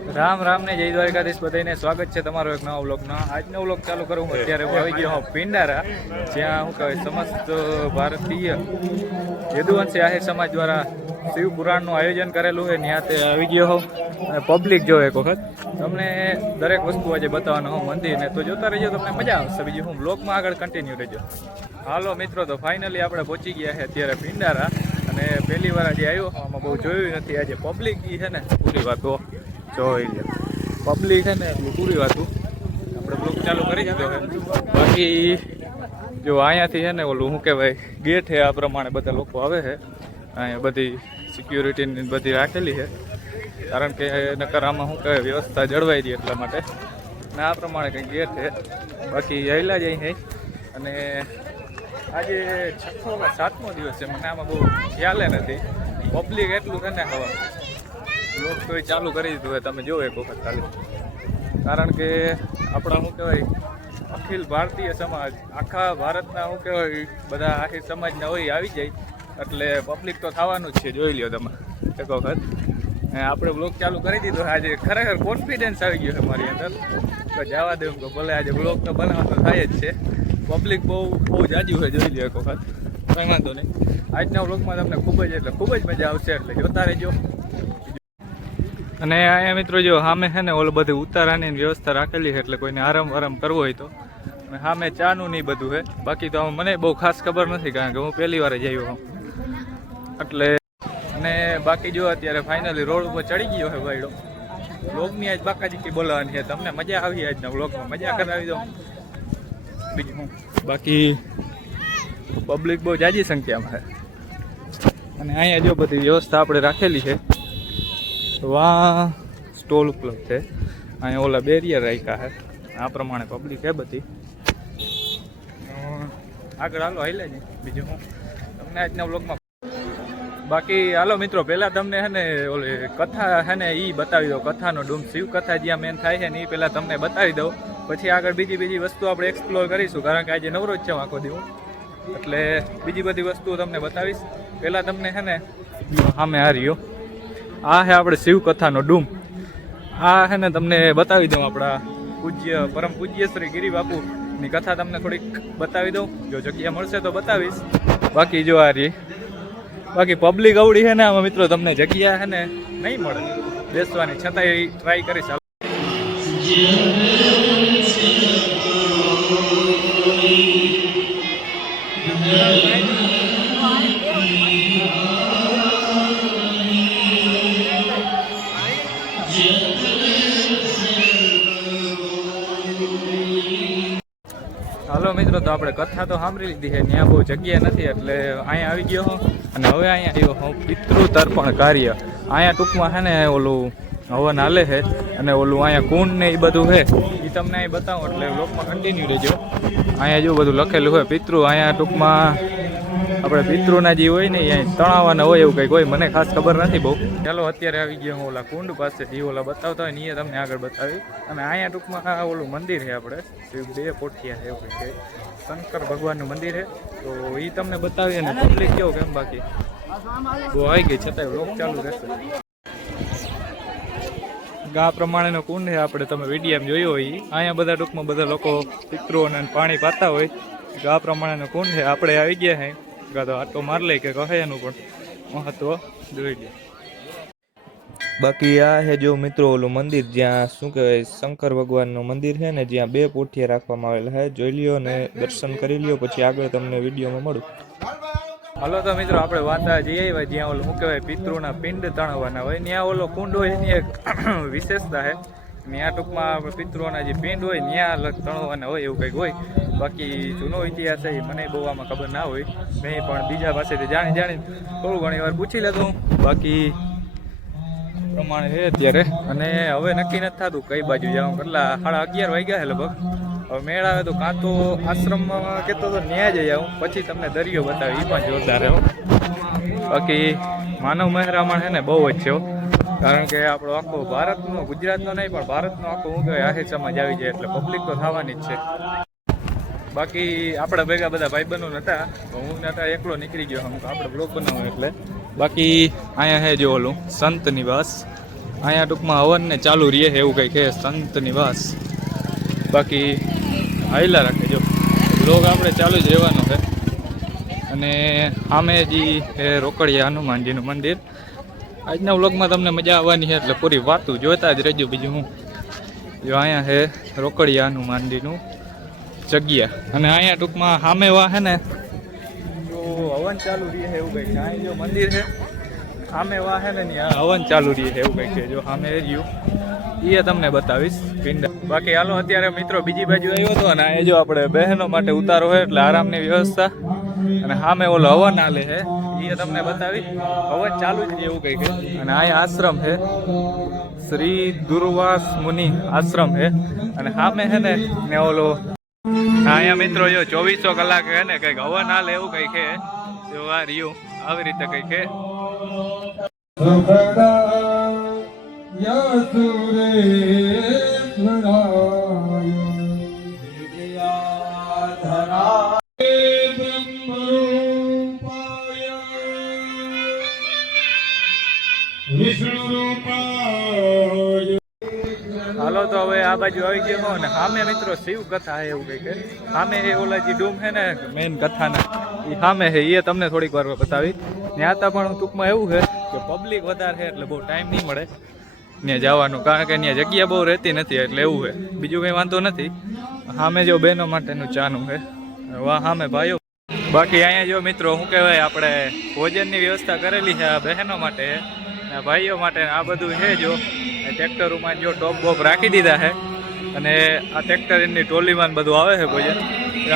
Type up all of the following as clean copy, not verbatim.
રામ રામ ને જય દ્વારકાધીશ બધાને સ્વાગત છે તમારો એક નવા વ્લોગમાં. આજનો વ્લોગ ચાલુ કરું હું અત્યારે હું આવી ગયો હું પિંડારા, જ્યાં શું કહેવાય સમસ્ત ભારતીય યદુવંશી આહિર સમાજ દ્વારા શિવ પુરાણનું આયોજન કરેલું છે. ત્યાં તે આવી ગયો હોઉં અને પબ્લિક જો એક વખત તમને દરેક વસ્તુ આજે બતાવવાનો હું મંદિરને તો જોતા રહેજો, તમને મજા આવશે. બીજું હું વ્લોગમાં આગળ કન્ટિન્યુ રહેજો. હાલો મિત્રો, તો ફાઇનલી આપણે પહોંચી ગયા છે અત્યારે પિંડારા, અને પહેલી વાર આજે આવ્યો આમાં બહુ જોયું નથી. આજે પબ્લિક છે ને પૂરી વાતો જોઈ લે, પબ્લિક છે ને પૂરી વાતું આપણે બ્લોગ ચાલુ કરી દીધો છે. બાકી જો અહીંયાથી છે ને ઓલું શું કહેવાય ગેટ છે, આ પ્રમાણે બધા લોકો આવે છે. અહીંયા બધી સિક્યુરિટીની બધી રાખેલી છે, કારણ કે નકર આમાં શું કહેવાય વ્યવસ્થા જળવાઈ રહી એટલા માટે. ને આ પ્રમાણે કંઈ ગેટ છે. બાકી આવેલા જ અહીં, અને આજે 6મો કે 7મો દિવસ છે, મને આમાં બહુ ખ્યાલ નથી. પબ્લિક એટલું છે ને હવા લોક તો ચાલુ કરી દીધું હોય, તમે જો એક વખત ખાલી. કારણ કે આપણા શું કહેવાય અખિલ ભારતીય સમાજ આખા ભારતના શું કહેવાય બધા આખી સમાજના હોય આવી જાય એટલે પબ્લિક તો થવાનું જ છે. જોઈ લ્યો તમે એક વખત. આપણે બ્લોગ ચાલુ કરી દીધો. આજે ખરેખર કોન્ફિડન્સ આવી ગયો છે મારી અંદર, તો જવા દઉં કે ભલે આજે બ્લોગ તો બનાવવાનો થાય જ છે. પબ્લિક બહુ જાજુ હોય, જોઈ લ્યો એક વખત, કંઈ વાંધો નહીં. આજના બ્લોગમાં તમને ખૂબ જ મજા આવશે, એટલે જોતા રહેજો. અને અહીંયા મિત્રો જો સામે છે ને ઓલું બધું ઉતારાની વ્યવસ્થા રાખેલી છે, એટલે કોઈને આરામ કરવો હોય તો. અને સામે ચાનું નહીં બધું છે. બાકી તો મને બહુ ખાસ ખબર નથી, કારણ કે હું પહેલી વાર જ આવ્યો છું એટલે. અને બાકી જો અત્યારે ફાઇનલી રોડ ઉપર ચડી ગયો છે ભાઈડો. વ્લોગની આજ બાકાજી બોલાવવાની છે. તમને મજા આવી આજના વ્લોગમાં, મજા કરાવી દો. બીજું હું બાકી પબ્લિક બહુ જાજી સંખ્યામાં છે. અને અહીંયા જો બધી વ્યવસ્થા આપણે રાખેલી છે. વા સ્ટોલ ઉપલબ્ધ છે. અહીંયા ઓલા બેરિયર રાખ્યા છે. આ પ્રમાણે પબ્લિક છે બધી. આગળ હાલો હાલે છે. બીજું હું તમને આજના વ્લોગમાં બાકી હાલો મિત્રો, પહેલાં તમને છે ને ઓલી કથા છે ને એ બતાવી દો. કથાનો ડૂમ શિવ કથા જ્યાં મેન થાય છે ને એ પહેલાં તમને બતાવી દઉં. પછી આગળ બીજી વસ્તુ આપણે એક્સપ્લોર કરીશું, કારણ કે આજે નવરો જ છે આખો દિવસ, એટલે બીજી બધી વસ્તુઓ તમને બતાવીશ. પહેલાં તમને છે ને સામે આ રહ્યો, આ છે આપણે શિવ કથાનો ડૂમ. આ છે ને તમને બતાવી દઉં. આપણા પરમ પૂજ્ય શ્રી ગિરી બાપુની કથા તમને થોડીક બતાવી દઉં. જો જગ્યા મળશે તો બતાવીશ. બાકી જો આ રહી, બાકી પબ્લિક અવડી છે ને આમાં મિત્રો, તમને જગ્યા છે ને નહીં મળે બેસવાની, છતાંય ટ્રાય કરીશ. હાલો મિત્રો, તો આપણે કથા તો સાંભળી લીધી છે. ત્યાં બહુ જગ્યા નથી એટલે અહીંયા આવી ગયો હું. અને હવે અહીંયા આવ્યો હું પિતૃ તર્પણ કાર્ય. અહીંયા ટૂંકમાં છે ને ઓલું હવન હાલે છે, અને ઓલું અહીંયા કુંડ ને એ બધું છે એ તમને અહીં બતાવું, એટલે લોકમાં કન્ટિન્યુ રહેજો. અહીંયા જો બધું લખેલું હોય પિતૃ. અહીંયા ટૂંકમાં આપણે પિતૃના જે હોય ને અહીંયા તણાવવાના હોય એવું કંઈક હોય, મને ખાસ ખબર નથી બહુ. ચાલો અત્યારે આવી ગયો હું ઓલા કુંડ પાસે, જે ઓલા બતાવતા હોય ને એ તમને આગળ બતાવી. અને અહીંયા ટૂંકમાં ઓલું મંદિર છે આપણે બે પોઠિયા છે એવું કંઈક, શંકર ભગવાનનું મંદિર છે. તો એ તમને બતાવીએ ને પબ્લિક કેવો કેમ બાકી બહુ આવી ગઈ, છતાંય વ્લોગ ચાલુ રહેશે. આ પ્રમાણેનો કુંડ છે, આપણે તમે વિડીયો જોયો હોય. અહીંયા બધા ટૂંકમાં બધા લોકો પિતૃઓને પાણી પાતા હોય. આ પ્રમાણેનો કુંડ છે. આપણે આવી ગયા છે, કાં તો આટો માર લે કે કહે એનું પણ મહત્વ જોઈ લે. બાકી આ છે જો મિત્રો ઓલું મંદિર, જ્યાં શું કહેવાય શંકર ભગવાનનું મંદિર છે ને, જ્યાં બે પોઠિયા રાખવામાં આવેલા છે. જોઈ લ્યો ને દર્શન કરી લ્યો, પછી આગળ તમને વિડીયોમાં મળું. હાલો તો મિત્રો, આપણે વાંધા જઈ આવ્યા જ્યાં ઓલું શું કહેવાય પિતૃના પિંડ તણાવવાના હોય. ત્યાં ઓલો કુંડ હોય એની એક વિશેષતા છે. ત્યાં ટૂંકમાં પિતૃઓના જે પિંડ હોય ત્યાં તણાવવાના હોય એવું કંઈક હોય. બાકી જૂનો ઇતિહાસ છે મને બહુ આમાં ખબર ના હોય. મેં પણ બીજા પાસેથી જાણી થોડું ઘણી વાર પૂછી લેતું. બાકી પ્રમાણે છે અત્યારે. અને હવે નક્કી નથી થતું કઈ બાજુ જાઉં. કેટલા 11:30 વાગ્યા છે લગભગ. હવે મેળ આવે તો કાં તો આશ્રમમાં કહેતો તો ન્યા જઈ આવું, પછી તમને દરિયો બતાવી, એ પણ જોરદાર રહ્યો. બાકી માનવ મહેરામણ છે ને બહુ જ છે, કારણ કે આપણો આખો ભારતનો, ગુજરાતનો નહીં પણ ભારતનો આખો હું કહેવાય આહિર સમાજ આવી જાય એટલે પબ્લિક તો થવાની જ છે. બાકી આપણા ભેગા બધા ભાઈબંધો નહોતા, હું નહોતા, એકલો નીકળી ગયો હું, આપણે બ્લોગ બનાવું એટલે. બાકી અહીંયા છે જો ઓલું સંત નિવાસ. અહીંયા ટૂંકમાં હવન ને ચાલુ રહે એવું કંઈક છે સંત નિવાસ. બાકી હાઈલા રાખે જો લોગ આપણે ચાલુ જ રહેવાનો છે. અને સામે જે રોકડિયા હનુમાનજીનું મંદિર. આજના વ્લોગમાં તમને મજા આવવાની છે એટલે પૂરી વાતું જોતા જ રહેજો. બીજું હું જો અહીંયા છે રોકડિયા હનુમાનજીનું જગ્યા. અને અહીંયા ટૂંકમાં સામે વા છે ને જો હવન ચાલુ રહે એવું કંઈક છે. અહીં જો મંદિર છે સામે વા છે ને ત્યાં હવન ચાલુ રહે એવું કંઈક છે. જો સામે રહ્યું એ તમને બતાવીશ પિંડ. બાકી હાલો અત્યારે મિત્રો બીજી બાજુ આવ્યો હતો અને એ જો આપણે બહેનો માટે ઉતારો હોય એટલે આરામની વ્યવસ્થા. અને સામે ઓલો હવન હાલે છે એ તમને બતાવી. હવન ચાલુ જ છે એવું કંઈક છે. અને અહીંયા આશ્રમ છે શ્રી દુર્વાસ મુનિ આશ્રમ છે. અને સામે છે ને ઓલો અહીંયા મિત્રો જો 2400 કલાક છે ને કંઈક હવન હાલે એવું કંઈક છે. જો આ રહ્યું આવી રીતે કંઈક છે. હાલો તો હવે આ બાજુ આવી ગયો હો ને સામે મિત્રો શિવ કથા છે એવું કંઈક. સામે એ ઓલા જે ડૂમ છે ને મેઇન કથાના એ સામે છે એ તમને થોડીક વાર બતાવી. ત્યાં તો પણ ટૂંકમાં એવું છે કે પબ્લિક વધારે છે એટલે બહુ ટાઈમ નહીં મળે ત્યાં જવાનું, કારણ કે ત્યાં જગ્યા બહુ રહેતી નથી એટલે એવું છે. બીજું કંઈ વાંધો નથી. સામે જો બહેનો માટેનું ચાનું છે વાહ સામે ભાઈઓ. બાકી અહીંયા જો મિત્રો શું કહેવાય આપણે ભોજનની વ્યવસ્થા કરેલી છે આ બહેનો માટે ભાઈઓ માટે. આ બધું છે જો ટ્રેક્ટરોમાં જો ટોપ બોપ રાખી દીધા છે અને આ ટ્રેક્ટર એની ટોલીમાં બધું આવે છે ભોજન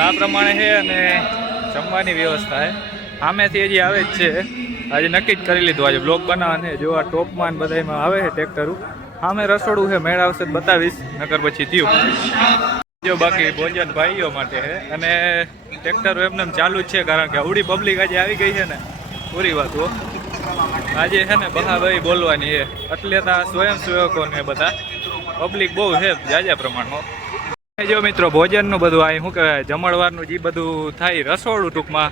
આ પ્રમાણે છે. અને જમવાની વ્યવસ્થા છે સામેથી હજી આવે જ છે. આજે નક્કી જ કરી લીધું આજે બ્લોગ બનાવવાને. જો આ ટોપમાં બધામાં આવે છે ટ્રેક્ટરો. સામે રસોડું છે મેળ આવશે બતાવીશ નકર પછી થયું. જો બાકી ભોજન ભાઈઓ માટે છે અને ટ્રેક્ટરો એમને ચાલુ જ છે કારણ કે આવડી પબ્લિક આજે આવી ગઈ છે ને પૂરી વાતો. આજે છે ને બહાભાઈ બોલવાની છે એટલે તો સ્વયંસેવકો ને બધા પબ્લિક બહુ છે જાજા પ્રમાણમાં. જો મિત્રો ભોજનનું બધું અહીં શું કહેવાય જમણવારનું જે બધું થાય રસોડું ટૂંકમાં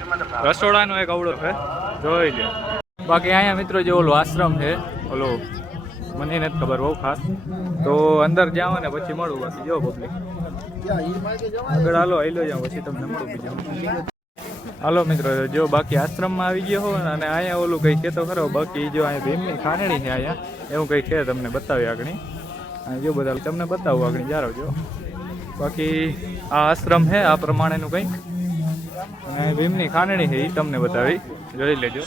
રસોડાનો એક અવળો છે જોઈ લો. બાકી અહીંયા મિત્રો જે ઓલો આશ્રમ છે ઓલો મને નથી ખબર બહુ ખાસ તો અંદર જાઓ ને પછી મળું. બાકી જો પબ્લિક આગળ હાલો આવેલો જાઓ પછી તમને મળું બીજું. હાલો મિત્રો જો બાકી આશ્રમમાં આવી ગયો હો અને અહીંયા ઓલું કંઈ કહેતો ખરો. બાકી જો અહીંયા ભીમની ખાંડણી છે અહીંયા એવું કંઈક છે તમને બતાવી આગળ. જો બધા તમને બતાવું આગળ જારો જો. બાકી આ આશ્રમ છે આ પ્રમાણેનું કંઈક અને ભીમની ખાંડણી છે એ તમને બતાવી જોઈ લેજો.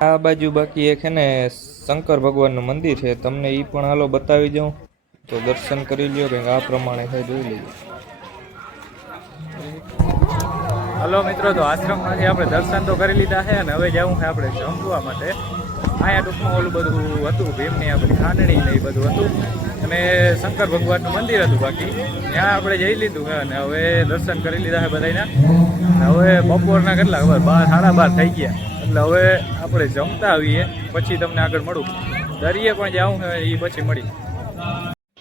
આ બાજુ બાકી એક છે ને શંકર ભગવાનનું મંદિર છે તમને એ પણ હાલો બતાવી જાઉં તો દર્શન કરી લ્યો કંઈક આ પ્રમાણે છે જોઈ લઈએ. હલો મિત્રો તો આશ્રમમાંથી આપણે દર્શન તો કરી લીધા છે અને હવે જવું છે આપણે જમવા માટે. અહીંયા ટૂંકમાં ઓલું બધું હતું ભીમની આપણી ખાંડણી ને એ બધું હતું અને શંકર ભગવાનનું મંદિર હતું. બાકી ત્યાં આપણે જઈ લીધું છે અને હવે દર્શન કરી લીધા છે બધાના. હવે બપોરના કેટલા ખબર 12 સાડા 12 થઈ ગયા એટલે હવે આપણે જમતા આવીએ પછી તમને આગળ મળું. દરિયે પણ જાઉં છે એ પછી મળી.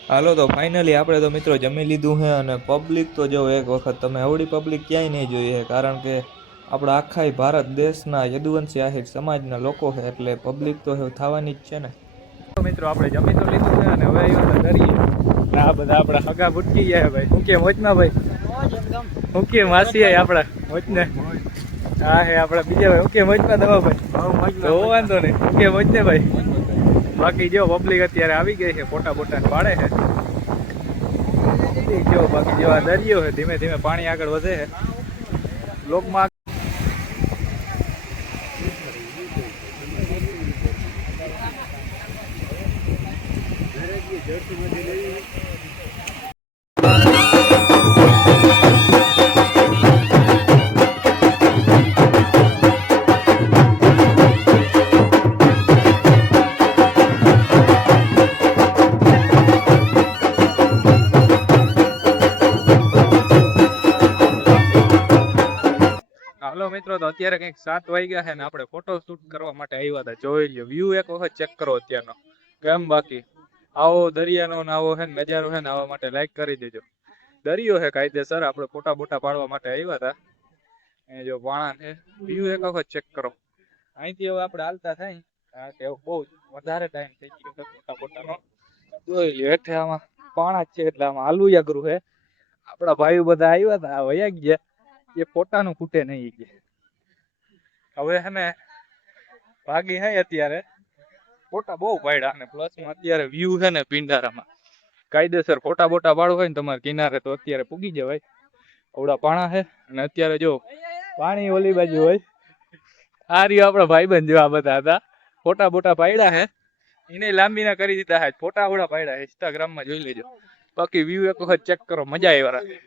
હાલો તો ફાઇનલી આપણે તો મિત્રો જમી લીધું છે અને પબ્લિક તો જો એક વખત તમે આવડી પબ્લિક ક્યાંય નહીં જોઈ છે કારણ કે આપણા આખા ભારત દેશના યદુવંશી આહિર સમાજના લોકો છે એટલે પબ્લિક તો થવાની જ છે ને. મિત્રો આપણે જમી તો લીધું છે અને હવે આવ્યો દરિયે. આ બધા આપણા હગા ભૂટકી ગયા ભાઈ. હું કે મોજમાં ભાઈ હું કે માસી આપણા મોજને હા હે આપણા બીજા ભાઈ હું કે મોજમાં દવા ભાઈ તો વાંધો નહીં હું કે મોજને ભાઈ. બાકી જો પબ્લિક અત્યારે આવી ગઈ છે ફોટા બોટા પાડે છે જો. બાકી જો આ દરિયો છે ધીમે ધીમે પાણી આગળ વધે છે. લોકમાં મિત્રો તો અત્યારે કંઈક 7 વાગ્યા છે ને આપણે ફોટો શૂટ કરવા માટે આવ્યા હતા. જોઈ લ્યો વ્યૂ એક વખત ચેક કરો અત્યારનો કેમ. બાકી આવો દરિયાનો ને આવો છે ને નજારો છે ને આવવા માટે લાઈક કરી દેજો. દરિયો છે કાયદેસર, આપણે ફોટા બોટા પાડવા માટે આવ્યા હતા. એ જો પાણા છે, વ્યૂ એક વખત ચેક કરો. અહીંથી હવે આપણે હાલતા થાય કારણ કે બહુ વધારે ટાઈમ થઈ ગયો છે ફોટા બોટાનો. જોઈ લ્યો હેઠે આમાં પાણા જ છે એટલે આમાં હાલવું અઘરું છે. આપણા ભાઈઓ બધા આવ્યા હતા વયા ગયા, એ ફોટાનું ખૂટે નહીં ગયા. હવે છે ને ભાગી હે અત્યારે ફોટા બહુ પાડ્યા અને પ્લસમાં અત્યારે વ્યૂ છે ને પિંડારામાં કાયદેસર ફોટા બોટા પાડવો હોય ને તમારે કિનારે તો અત્યારે પૂગી જવાય. આવડા પાણા છે અને અત્યારે જો પાણી ઓલી બાજુ હોય. આ રહ્યો આપણા ભાઈબંધ જેવા બધા હતા, ફોટા બોટા પાડ્યા છે. એને લાંબીના કરી દીધા છે, ફોટા આવડા પાડ્યા ઇન્સ્ટાગ્રામમાં જોઈ લેજો. બાકી વ્યૂ એક વખત ચેક કરો, મજા આવી રાખે.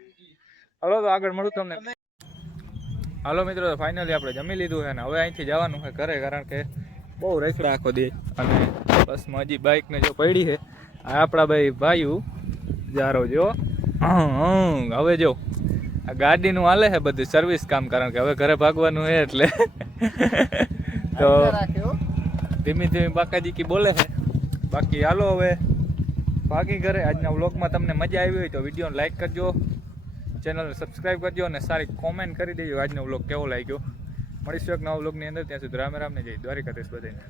હાલો તો આગળ મળું તમને. હાલો મિત્રો, ફાઇનલી આપણે જમી લીધું છે ને હવે અહીંથી જવાનું છે ઘરે, કારણ કે બહુ રેખડા આખો દે અને બસમાં હજી બાઇક ને જો પડી છે. આ આપણા ભાઈ જારો જો હવે જો આ ગાડીનું હાલે છે બધું સર્વિસ કામ, કારણ કે હવે ઘરે ભાગવાનું છે એટલે તો ધીમી ધીમી બાકાજી કી બોલે છે. બાકી હાલો હવે ભાગી ઘરે. આજના વ્લોગમાં તમને મજા આવી હોય તો વિડીયોને લાઈક કરજો, ચેનલને સબસ્ક્રાઈબ કરજો અને સારી કોમેન્ટ કરી દેજો આજનો વ્લોગ કેવો લાગ્યો. મળીશું એક નવા વ્લોગની અંદર. ત્યાં સુધી રામ રામ ને જય દ્વારિકાધીશ બધાને.